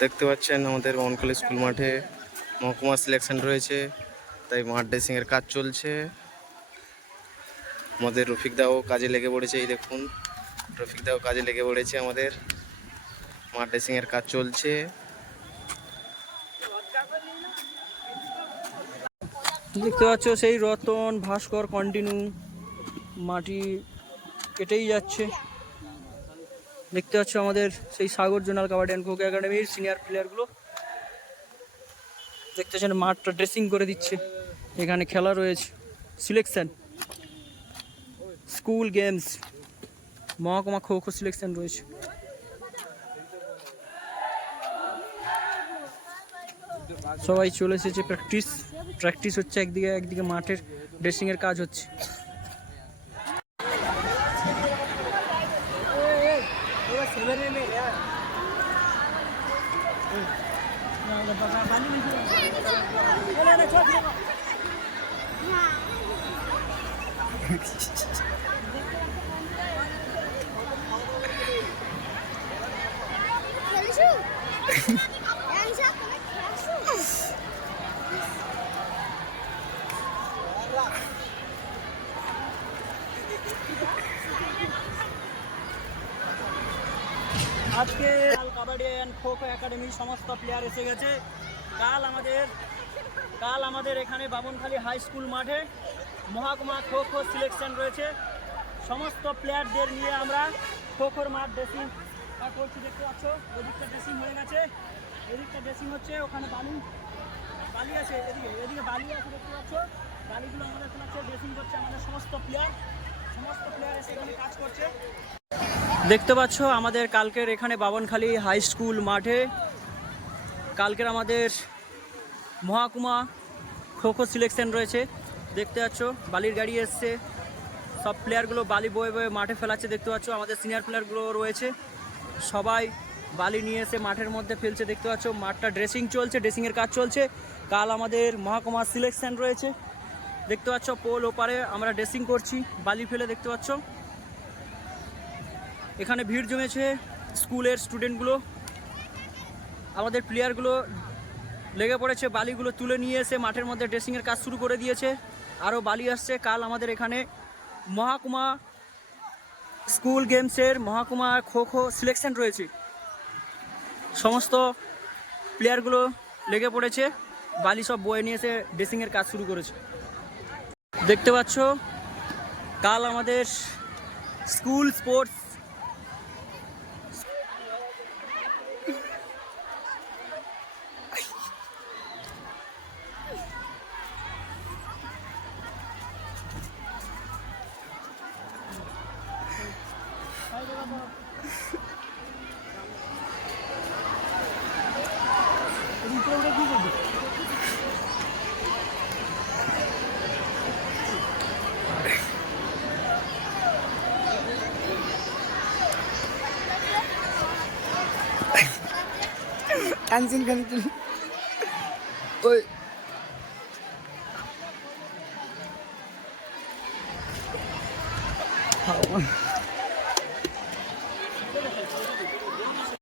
দেখতে পাচ্ছেন আমাদের মনকলি স্কুল মাঠে মহকুমা সিলেকশন রয়েছে, তাই মাঠ ড্রেসিংয়ের কাজ চলছে। আমাদের রফিক দাও কাজে লেগে পড়েছে। এই দেখুন, রফিক দাও কাজে লেগে পড়েছে। আমাদের মাঠ ড্রেসিংয়ের কাজ চলছে। দেখতে পাচ্ছ সেই রতন ভাস্কর কন্টিনিউ মাটি কেটেই যাচ্ছে। দেখতে পাচ্ছ আমাদের সেই সাগর জোনাল কাবাডি অ্যান্ড খোখো একাডেমির সিনিয়র প্লেয়ারগুলো দেখতে পাচ্ছেন মাঠটা ড্রেসিং করে দিচ্ছে। এখানে খেলা রয়েছে, সিলেকশন স্কুল গেমস মহকুমা খো খো সিলেকশন রয়েছে। সবাই চলে এসেছে, প্র্যাকটিস হচ্ছে একদিকে মাঠের ড্রেসিংয়ের কাজ হচ্ছে। আজকে কাবাডি অ্যান্ড খো খো একাডেমির সমস্ত প্লেয়ার এসে গেছে। কাল আমাদের এখানে বামনখালী হাই স্কুল মাঠে মহকুমা খো খো সিলেকশন রয়েছে। সমস্ত প্লেয়ারদের নিয়ে আমরা খো খোর মাঠ ড্রেসিং করছি। দেখতে পাচ্ছ ওদিকটা ড্রেসিং হয়ে গেছে, এদিকটা ড্রেসিং হচ্ছে। ওখানে বালি আছে, এদিকে বালি আছে। দেখতে পাচ্ছ বালিগুলো আমাদের ফেলাচ্ছে, ড্রেসিং করছে আমাদের সমস্ত প্লেয়ার এসে এখানে কাজ করছে। দেখতে পাচ্ছ আমাদের কালকের এখানে বামনখালী হাই স্কুল মাঠে কালকের আমাদের মহকুমা খো খো সিলেকশন রয়েছে। দেখতে পাচ্ছ বালির গাড়ি এসছে, সব প্লেয়ারগুলো বালি বয়ে বয়ে মাঠে ফেলাচ্ছে। দেখতে পাচ্ছ আমাদের সিনিয়র প্লেয়ারগুলো রয়েছে, সবাই বালি নিয়ে এসে মাঠের মধ্যে ফেলছে। দেখতে পাচ্ছ মাঠটা ড্রেসিং চলছে, ড্রেসিংয়ের কাজ চলছে। কাল আমাদের মহকুমা সিলেকশন রয়েছে। দেখতে পাচ্ছ পোল ওপারে আমরা ড্রেসিং করছি বালি ফেলে। দেখতে পাচ্ছ এখানে ভিড় জমেছে স্কুলের স্টুডেন্টগুলো, আমাদের প্লেয়ারগুলো লেগে পড়েছে, বালিগুলো তুলে নিয়ে এসে মাঠের মধ্যে ড্রেসিংয়ের কাজ শুরু করে দিয়েছে। আরও বালি আসছে। কাল আমাদের এখানে মহকুমা স্কুল গেমসের মহকুমা খো খো সিলেকশন রয়েছে। সমস্ত প্লেয়ারগুলো লেগে পড়েছে, বালি সব বয়ে নিয়ে এসে ড্রেসিংয়ের কাজ শুরু করেছে। দেখতে পাচ্ছ কাল আমাদের স্কুল স্পোর্টস কাঞ্চন কাঞ্চন ওই